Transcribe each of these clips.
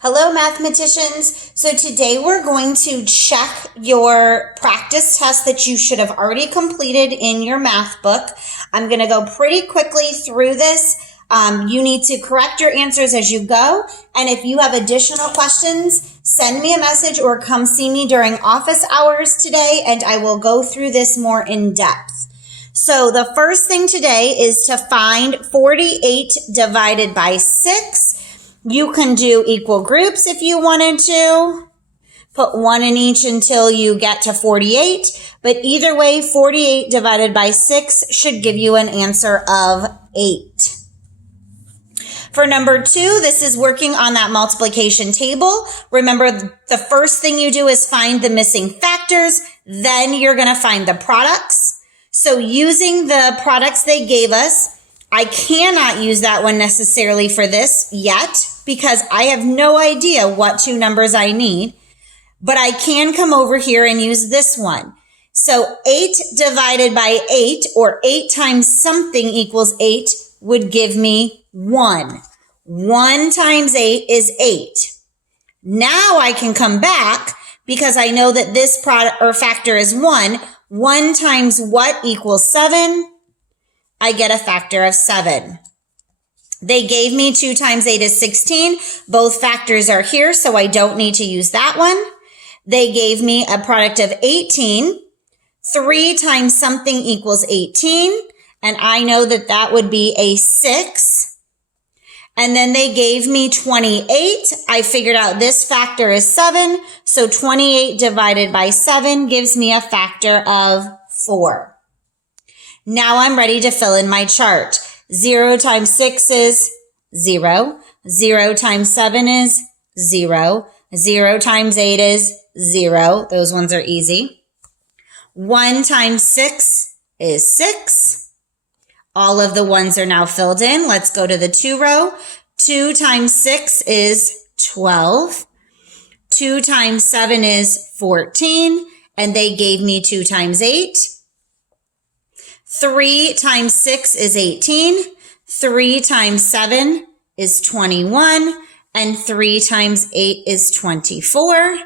Hello, mathematicians. So today we're going to check your practice test that you should have already completed in your math book. I'm going to go pretty quickly through this. You need to correct your answers as you go. And if you have additional questions, send me a message or come see me during office hours today, and I will go through this more in depth. So the first thing today is to find 48 divided by 6. You can do equal groups if you wanted to. Put one in each until you get to 48. But either way, 48 divided by 6 should give you an answer of 8. For number 2, this is working on that multiplication table. Remember, the first thing you do is find the missing factors. Then you're going to find the products. So using the products they gave us, I cannot use that one necessarily for this yet because I have no idea what two numbers I need, but I can come over here and use this one. So 8 divided by 8, or 8 times something equals 8, would give me 1. 1 times 8 is 8. Now I can come back because I know that this product or factor is 1. 1 times what equals 7? I get a factor of 7. They gave me 2 times 8 is 16. Both factors are here, so I don't need to use that one. They gave me a product of 18. 3 times something equals 18. And I know that that would be a 6. And then they gave me 28. I figured out this factor is 7. So 28 divided by 7 gives me a factor of 4. Now I'm ready to fill in my chart. 0 times 6 is 0. 0 times 7 is 0. 0 times 8 is 0. Those ones are easy. 1 times 6 is 6. All of the ones are now filled in. Let's go to the 2 row. 2 times 6 is 12. 2 times 7 is 14. And they gave me 2 times 8. 3 times 6 is 18. 3 times 7 is 21. And 3 times 8 is 24.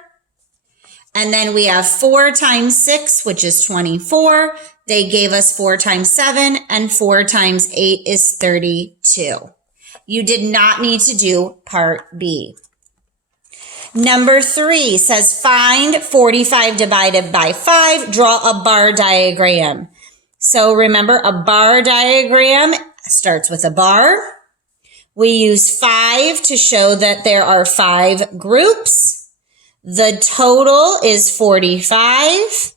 And then we have 4 times 6, which is 24. They gave us 4 times 7, and 4 times 8 is 32. You did not need to do part B. Number 3 says find 45 divided by 5. Draw a bar diagram. So remember, a bar diagram starts with a bar. We use 5 to show that there are 5 groups. The total is 45.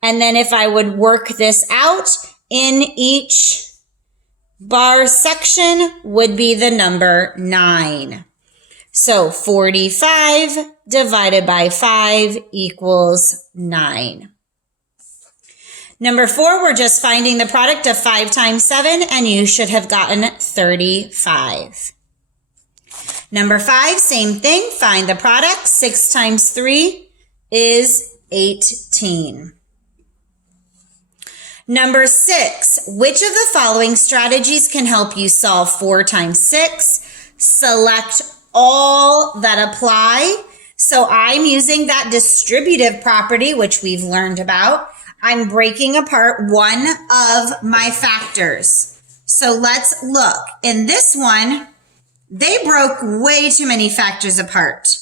And then if I would work this out, in each bar section would be the number 9. So 45 divided by 5 equals 9. Number 4, we're just finding the product of 5 times 7, and you should have gotten 35. Number 5, same thing. Find the product. 6 times 3 is 18. Number 6, which of the following strategies can help you solve 4 times 6? Select all that apply. So I'm using that distributive property, which we've learned about. I'm breaking apart one of my factors. So let's look. In this one, they broke way too many factors apart.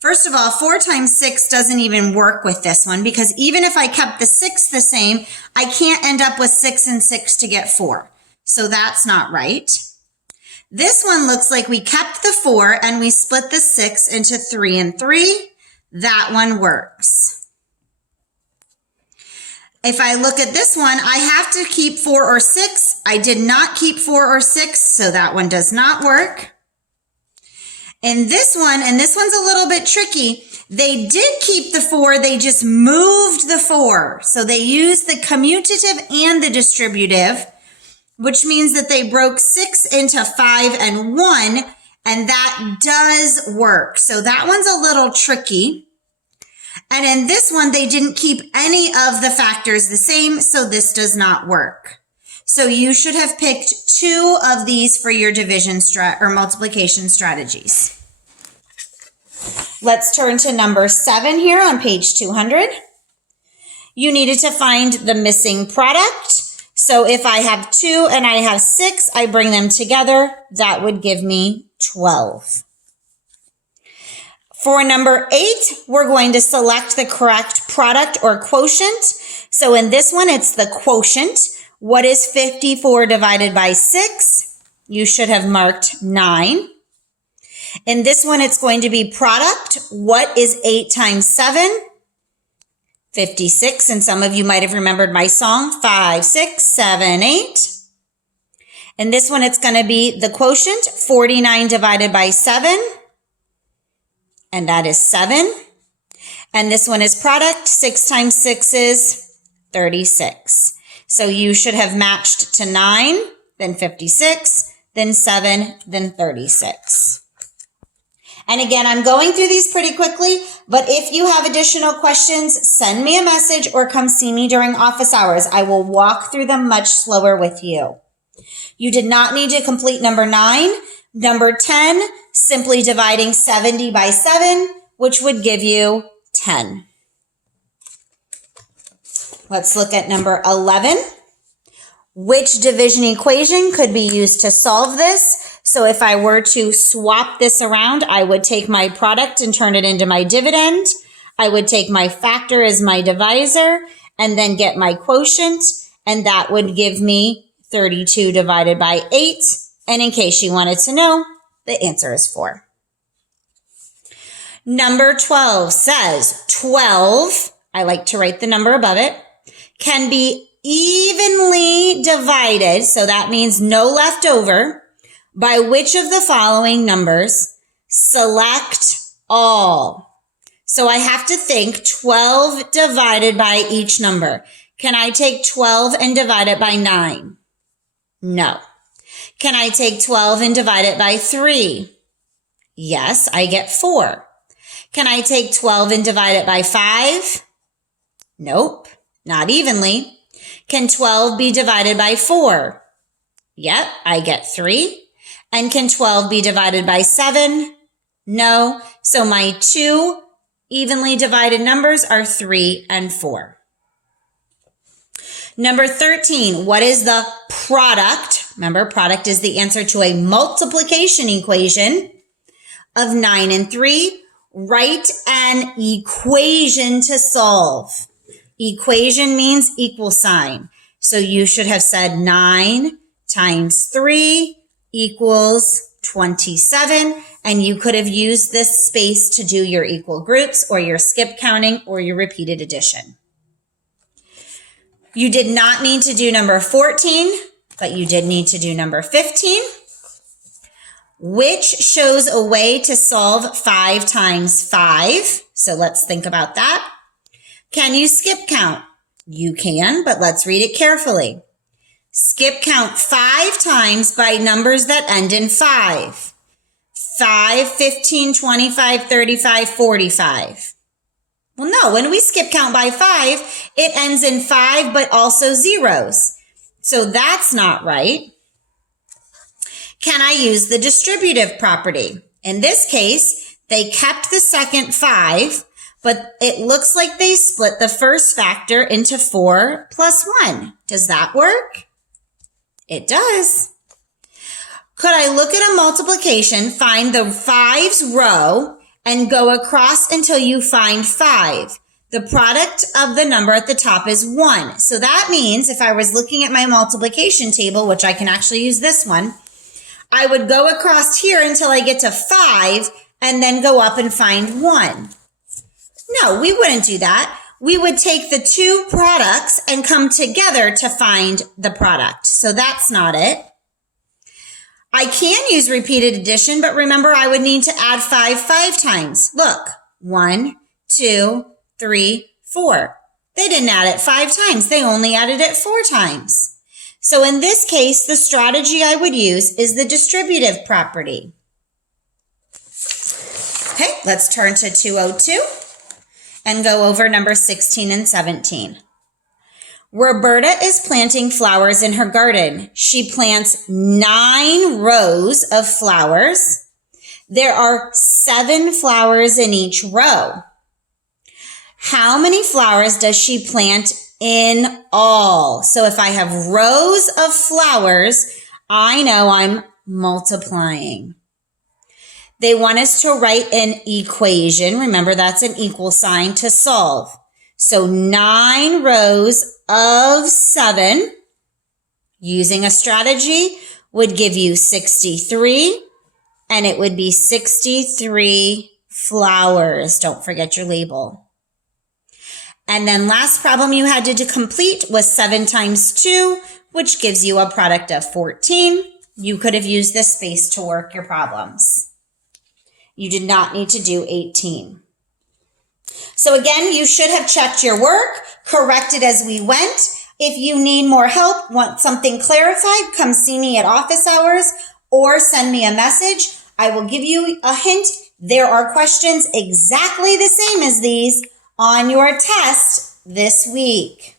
First of all, 4 times 6 doesn't even work with this one because even if I kept the 6 the same, I can't end up with 6 and 6 to get 4. So that's not right. This one looks like we kept the 4 and we split the 6 into 3 and 3. That one works. If I look at this one, I have to keep 4 or 6. I did not keep 4 or 6, so that one does not work. In this one, and this one's a little bit tricky, they did keep the 4, they just moved the 4. So they used the commutative and the distributive, which means that they broke 6 into 5 and 1, and that does work. So that one's a little tricky. And in this one, they didn't keep any of the factors the same, so this does not work. So you should have picked 2 of these for your division or multiplication strategies. Let's turn to number 7 here on page 200. You needed to find the missing product. So if I have 2 and I have 6, I bring them together. That would give me 12. For number 8, we're going to select the correct product or quotient. So in this one, it's the quotient. What is 54 divided by 6? You should have marked 9. In this one, it's going to be product. What is 8 times 7? 56. And some of you might have remembered my song, 5, 6, 7, 8. In this one, it's going to be the quotient, 49 divided by 7. And that is 7. And this one is product. 6 times 6 is 36. So you should have matched to 9, then 56, then 7, then 36. And again, I'm going through these pretty quickly, but if you have additional questions, send me a message or come see me during office hours. I will walk through them much slower with you. You did not need to complete number 9. Number 10, simply dividing 70 by 7, which would give you 10. Let's look at number 11. Which division equation could be used to solve this? So if I were to swap this around, I would take my product and turn it into my dividend. I would take my factor as my divisor and then get my quotient, and that would give me 32 divided by 8. And in case you wanted to know, the answer is 4. Number 12 says 12, I like to write the number above it, can be evenly divided, so that means no left over, by which of the following numbers? Select all. So I have to think 12 divided by each number. Can I take 12 and divide it by 9? No. Can I take 12 and divide it by 3? Yes, I get 4. Can I take 12 and divide it by 5? Nope, not evenly. Can 12 be divided by 4? Yep, I get 3. And can 12 be divided by 7? No. So my 2 evenly divided numbers are 3 and 4. Number 13, what is the product? Remember, product is the answer to a multiplication equation of 9 and 3. Write an equation to solve. Equation means equal sign. So you should have said 9 times 3 equals 27. And you could have used this space to do your equal groups or your skip counting or your repeated addition. You did not need to do number 14, but you did need to do number 15, which shows a way to solve 5 times 5. So let's think about that. Can you skip count? You can, but let's read it carefully. Skip count 5 times by numbers that end in 5. 5, 15, 25, 35, 45. Well, no, when we skip count by 5, it ends in 5, but also zeros. So that's not right. Can I use the distributive property? In this case, they kept the second 5, but it looks like they split the first factor into 4 plus 1. Does that work? It does. Could I look at a multiplication, find the 5's row, and go across until you find 5? The product of the number at the top is 1. So that means if I was looking at my multiplication table, which I can actually use this one, I would go across here until I get to 5 and then go up and find 1. No, we wouldn't do that. We would take the 2 products and come together to find the product. So that's not it. I can use repeated addition, but remember I would need to add 5 times. Look, 1, 2, 3, 4. They didn't add it 5 times. They only added it 4 times. So in this case, the strategy I would use is the distributive property. Okay, let's turn to 202 and go over number 16 and 17. Roberta is planting flowers in her garden. She plants 9 rows of flowers. There are 7 flowers in each row. How many flowers does she plant in all? So if I have rows of flowers, I know I'm multiplying. They want us to write an equation. Remember, that's an equal sign to solve. So 9 rows of 7 using a strategy would give you 63, and it would be 63 flowers. Don't forget your label. And then last problem you had to complete was 7 times 2, which gives you a product of 14. You could have used this space to work your problems. You did not need to do 18. So again, you should have checked your work, corrected as we went. If you need more help, want something clarified, come see me at office hours or send me a message. I will give you a hint. There are questions exactly the same as these on your test this week.